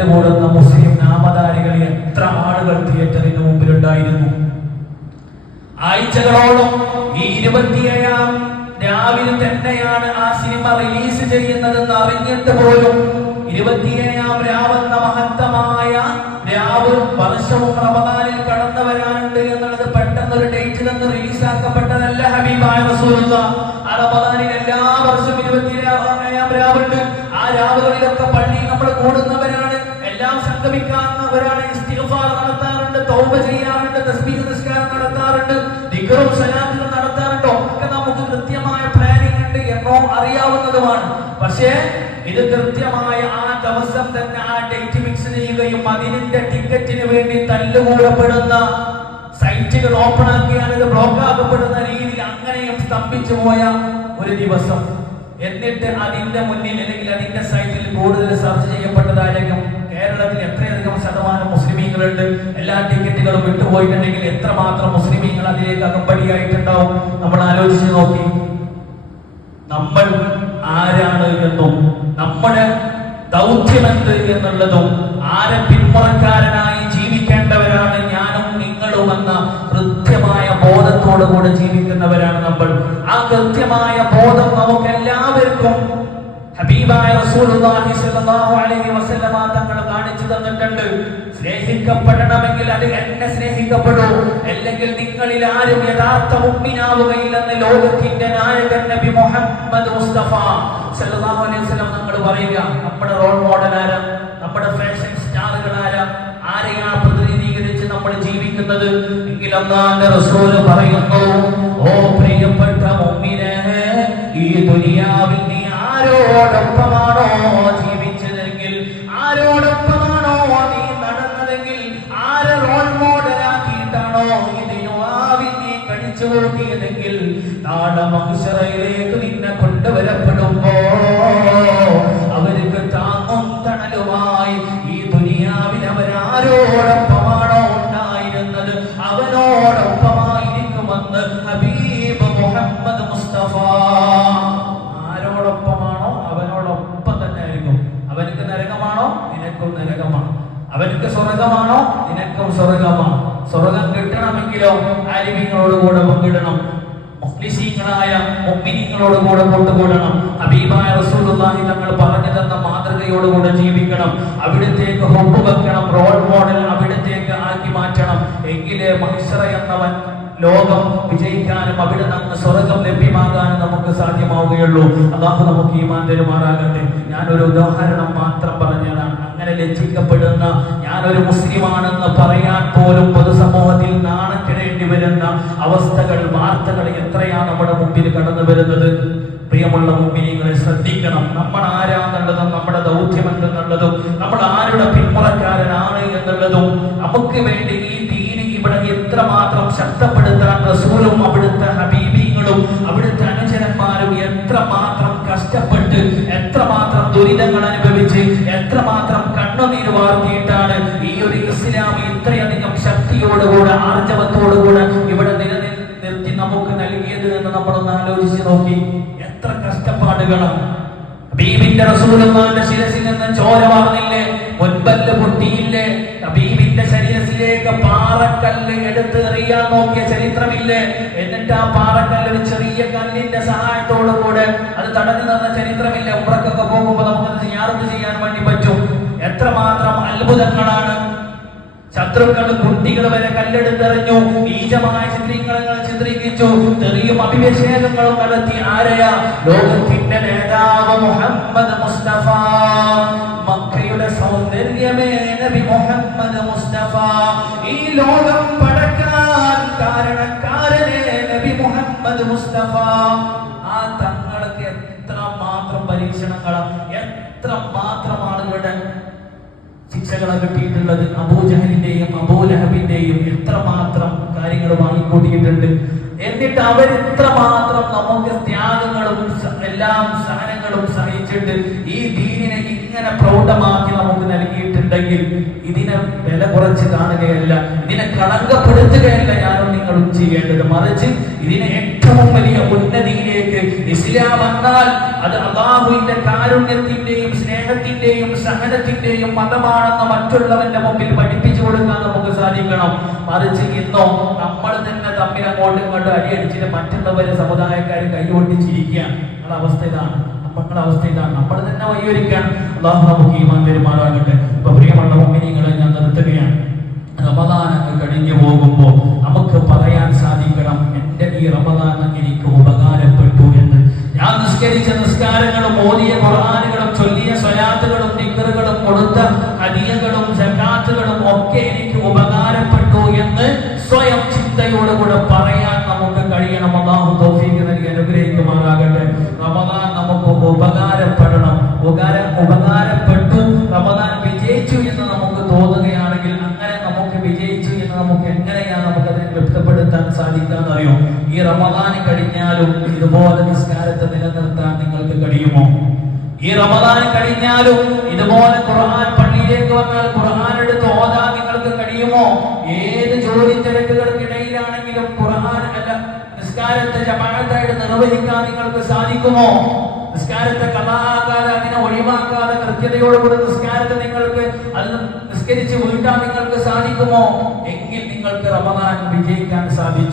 തല്ലുകൂടുന്ന മുസ്ലിം നാമധാരികൾ എത്ര ആളുകൾ തിയേറ്ററിന് മുമ്പിലുണ്ടായിരുന്നു? ആഴ്ചകളോളം ഈ ഇരുപത്തിയേഴാം രാവിലെ തന്നെയാണ് ആ സിനിമ റിലീസ് ചെയ്യുന്നതെന്ന് അറിഞ്ഞിട്ട് പോലും ഇരുപത്തിയേഴാം രാവെന്ന മഹത്തമായ രാവ് വർഷവും റമദാനിൽ കടന്നു വരാനുണ്ട് എന്നുള്ളത് നടത്താറുണ്ട് ദിക്റും സലാത്തും നടത്താറുണ്ട് ഒക്കെ നമുക്ക് കൃത്യമായ പ്ലാനിംഗ് ഉണ്ട് എന്നോ അറിയാവുന്നതുമാണ്. പക്ഷേ ഇത് കൃത്യമായ ആ ദിവസം തന്നെ ആ ഡേറ്റ് ഫിക്സ് ചെയ്യുകയും അതിന്റെ ടിക്കറ്റിന് വേണ്ടി തല്ലുകൂടപ്പെടുന്ന സൈറ്റുകൾ ഓപ്പൺ ആക്കിയാൽ ഇത് ബ്ലോക്ക് ആക്കപ്പെടുന്ന രീതിയിൽ അങ്ങനെയും സ്തംഭിച്ചു പോയ ഒരു ദിവസം. എന്നിട്ട് അതിന്റെ മുന്നിൽ അല്ലെങ്കിൽ അതിന്റെ സൈറ്റിൽ കൂടുതൽ സെർച്ച് ചെയ്യപ്പെട്ടതായിരിക്കും. കേരളത്തിൽ എത്രയധികം ശതമാനം മുസ്ലിമീങ്ങളുണ്ട്? എല്ലാ ടിക്കറ്റുകളും വിട്ടുപോയിട്ടുണ്ടെങ്കിൽ എത്രമാത്രം മുസ്ലിമീങ്ങൾ അതിലേക്ക് അകമ്പടിയായിട്ടുണ്ടാവും? നമ്മൾ ആലോചിച്ച് നോക്കി. നമ്മൾ ആരാണ് എന്നും നമ്മുടെ ദൗത്യമെന്ത് എന്നുള്ളതും ആരെ പിന്മുറക്കാരനായി ജീവിക്കേണ്ടവരാണ് ഞാനും നിങ്ങളും എന്ന കൃത്യമായ ബോധത്തോടു കൂടെ ജീവിക്കുന്നവരാണ് നമ്മൾ. ആ കൃത്യമായ ബോധം നമുക്ക് എല്ലാവർക്കും ഹബീബായ റസൂലുള്ളാഹി അലൈഹി വസല്ലമ തങ്ങൾ കാണിച്ചു തന്നിട്ടുണ്ട്. സ്നേഹിക്കപ്പെടണമെങ്കിൽ അത് എന്നെ സ്നേഹിക്കപ്പെടൂ. അല്ലെങ്കിൽ നിങ്ങളിൽ ആരും യഥാർത്ഥ മുഅ്മിനാവുകയില്ലെന്ന് ലോകത്തിന്റെ നായകൻ നബി മുഹമ്മദ് മുസ്തഫ സല്ലല്ലാഹു അലൈഹി വസല്ലം തങ്ങൾ പറയുക നമ്മുടെ റോൾ മോഡൽ ആരാ? നമ്മുടെ ഫാഷൻ സ്റ്റാറുകൾ ആരാ? ആരെയാണ് പ്രതിനിധീകരിച്ച് നമ്മൾ ജീവിക്കുന്നത്? എങ്കിൽ അള്ളാന്റെ റസൂൽ പറയുന്നു ഓ പ്രിയപ്പെട്ട മുഅ്മിനേ ഈ ദുനിയാവിൽ ആരോടൊപ്പമാണോ ജീവിച്ചതെങ്കിൽ ആരോടൊപ്പമാണോ നീ നടന്നതെങ്കിൽ ആരെ റോൾ മോഡലാക്കിയിട്ടാണോ ഈ ദുനിയാവിൽ നീ കഴിച്ചു കൂട്ടിയതെങ്കിൽ നാളെ നിന്നെ കൊണ്ടുവരപ്പെടുമ്പോ സ്വർഗമാണോ നിനക്കും സ്വർഗമാണ് സ്വർഗം കിട്ടണമെങ്കിലോ ആലിമ്യങ്ങളോട് കൂടെ പങ്കിടണം മുസ്ലിസീങ്ങളായ ഒപ്പിനിങ്ങളോട് കൂടെ കൊണ്ടുകൂടണം ഹബീബായ റസൂലുള്ളാഹി തങ്ങൾ പറഞ്ഞു തന്ന മാതൃകയോടുകൂടെ ജീവിക്കണം അവിടത്തേക്ക് ഹൊപ്പ് വെക്കണം റോൾ മോഡൽ അവിടത്തേക്ക് ആക്കി മാറ്റണം എങ്കിലേ മഹിഷറ എന്നവൻ ലോകം വിജയിക്കാനും അവിടെ നിന്ന് സ്വർഗം ലഭ്യമാകാനും നമുക്ക് സാധ്യമാവുകയുള്ളൂ അള്ളാഹു നമുക്ക് ഈമാൻ തരുമാറാകട്ടെ ഞാനൊരു ഉദാഹരണം മാത്രം പറഞ്ഞതാണ് അങ്ങനെ ലജ്ജിക്കപ്പെടുന്ന ഞാനൊരു മുസ്ലിമാണെന്ന് പറയാൻ പോലും പൊതുസമൂഹത്തിൽ നാണക്കിടേണ്ടി വരുന്ന അവസ്ഥകൾ വാർത്തകൾ എത്രയാണ് നമ്മുടെ മുമ്പിൽ കടന്നു വരുന്നത്? പ്രിയമുള്ള മുമ്പിനെ ശ്രദ്ധിക്കണം. നമ്മൾ ആരാന്നുള്ളതും നമ്മുടെ ദൗത്യം എന്തെന്നുള്ളതും നമ്മൾ ആരുടെ പിന്മുറക്കാരനാണ് എന്നുള്ളതും നമുക്ക് വേണ്ടി ഈ ദീനി ഇവിടെ എത്രമാത്രം ശക്തപ്പെടുത്താൻ ശക്തിയോടുകൂടെ ആർജവത്തോടുകൂടെ ഇവിടെ നിലനിർത്തി നമുക്ക് നൽകിയത് എന്ന് നമ്മളൊന്ന് ആലോചിച്ച് നോക്കി. എത്ര കഷ്ടപ്പാടുകളാണ് ഹബീബിന്റെ റസൂലുള്ളാഹിന്റെ ശിരസിൽ നിന്ന് ചോര വാർന്നില്ലേ? മുൻപല്ല് പൊട്ടിയില്ലേ? ഹബീബിന്റെ ശരീരത്തിലേക്ക് പാറക്കല്ല് എടുത്ത് എറിയാൻ നോക്കിയ ചരിത്രമില്ലേ? എന്നിട്ട് ആ പാറക്കല്ല് ഒരു ചെറിയ കല്ലിന്റെ സഹായത്തോടു കൂടെ അത് തടഞ്ഞു തന്ന ചരിത്രമില്ല? ഉറക്കൊക്കെ പോകുമ്പോൾ നമുക്ക് യാത്ര ചെയ്യാൻ വേണ്ടി പറ്റും. എത്രമാത്രം അത്ഭുതങ്ങളാണ്. ശത്രുക്കൾ കുട്ടികൾ വരെ കല്ലെടുത്തെറിഞ്ഞു. നീചമായ ചിത്രീകരണങ്ങൾ ചിത്രീകരിച്ചു. ചെറിയ അഭിഷേകങ്ങളും നടത്തി ആരെയാ? ലോകത്തിന്റെ നേതാവ് മുഹമ്മദ് മുസ്തഫ. മക്കയുടെ സൗന്ദര്യമേ നബി മുഹമ്മദ് മുസ്തഫ. ഈ ലോകം പടക്കാൻ കാരണക്കാരനെ നബി മുഹമ്മദ് മുസ്തഫ. ആ തങ്ങൾക്ക് എത്ര മാത്രം പരീക്ഷണങ്ങളാണ് എത്ര മാത്രം ആളുകളുടെ ശിക്ഷകളെ കിട്ടിയിട്ടുള്ളത് അബൂജഹലിന്റെയും അബൂലഹബിന്റെയും എത്രമാത്രം കാര്യങ്ങൾ വാങ്ങിക്കൂട്ടിയിട്ടുണ്ട്. എന്നിട്ട് അവരെത്രമാത്രം നമുക്ക് ത്യാഗങ്ങളും എല്ലാം സഹനങ്ങളും സഹിച്ചിട്ട് ഈ ദീനിനെ ഇങ്ങനെ നമുക്ക് നൽകിയിട്ടുണ്ടെങ്കിൽ ഇതിനെ വില കുറച്ച് കാണുകയല്ല ഇതിനെ കളങ്കപ്പെടുത്തുകയല്ല ഞാനും നിങ്ങളും ചെയ്യേണ്ടത്. മറിച്ച് ഇതിനെ ഏറ്റവും വലിയ ഉന്നതിയിലേക്ക് ഇസ്ലാം വന്നാൽ അത് അള്ളാഹുവിന്റെ കാരുണ്യത്തിന്റെയും സ്നേഹത്തിന്റെയും സഹനത്തിന്റെയും മതമാണെന്ന് മറ്റുള്ളവന്റെ മുമ്പിൽ പഠിപ്പിച്ചു കൊടുക്കാൻ നമുക്ക് സാധിക്കണം. മറിച്ച് ഇന്നോ നമ്മൾ തന്നെ തമ്മിൽ അങ്ങോട്ടും ഇങ്ങോട്ടും അടിയടിച്ചിട്ട് മറ്റുള്ളവരെ സമുദായക്കാർ കൈകൊണ്ടിച്ചിരിക്കുകയാണ് നമ്മുടെ അവസ്ഥ ഇതാണ്. നമ്മുടെ അവസ്ഥ ഇതാണ്. നമ്മൾ തന്നെ വൈകരിക്കാൻ അള്ളാഹു നമുക്ക് ഈമാൻ പെരുമാറാകട്ടെ. ഇപ്പൊ പ്രിയമുള്ള മുമ്പിനിങ്ങളെ ഞാൻ നിർത്തുകയാണ്. റമദാനൊക്കെ കഴിഞ്ഞു പോകുമ്പോൾ നമുക്ക് പറയാൻ സാധിക്കണം എന്റെ ഈ റമദാൻ എനിക്ക് ഉപകാരപ്പെട്ടു എന്ന്. ഞാൻ നിസ്കരിച്ച നിസ്കാരങ്ങളും ഓതിയ ഖുർആനുകളും ചൊല്ലിയ സ്വലാത്തുകളും നിക്കറുകളും കൊടുത്ത ഹദിയകളും സക്കാത്തുകളും ഒക്കെ എനിക്ക് ഉപകാരപ്പെട്ടു എന്ന് സ്വയം ചിന്തയോടുകൂടെ പറയാൻ വ്യക്തപ്പെടുത്താൻ സാധിക്കാന്ന് അറിയോ ഈ റമദാൻ കഴിഞ്ഞാലും ഇതുപോലെ നിസ്കാരത്തെ നിലനിർത്താൻ നിങ്ങൾക്ക് കഴിയുമോ? ഈ റമദാൻ കഴിഞ്ഞാലും ഇതുപോലെ ഖുർആൻ പള്ളിയിലേക്ക് വന്നാൽ ഖുർആൻ എടുത്ത് ഓതാൻ നിങ്ങൾക്ക് കഴിയുമോ? ഏത് ജോലി തിരക്കുകൾക്കിടയിലാണെങ്കിലും ഖുർആൻ അല്ല നിസ്കാരത്തെ ജമാഅത്തായിട്ട് നിർവഹിക്കാൻ നിങ്ങൾക്ക് സാധിക്കുമോ? നിസ്കാരത്തെ കഥാകാതെ അതിനെ ഒഴിവാക്കാതെ കൃത്യതയോടുകൂടി നിസ്കാരത്തെ നിങ്ങൾക്ക് നിസ്കരിച്ച് വീട്ടാൻ നിങ്ങൾക്ക് സാധിക്കുമോ? എങ്കിൽ നിങ്ങൾക്ക് റമദാൻ വിജയിക്കാൻ സാധിച്ചു.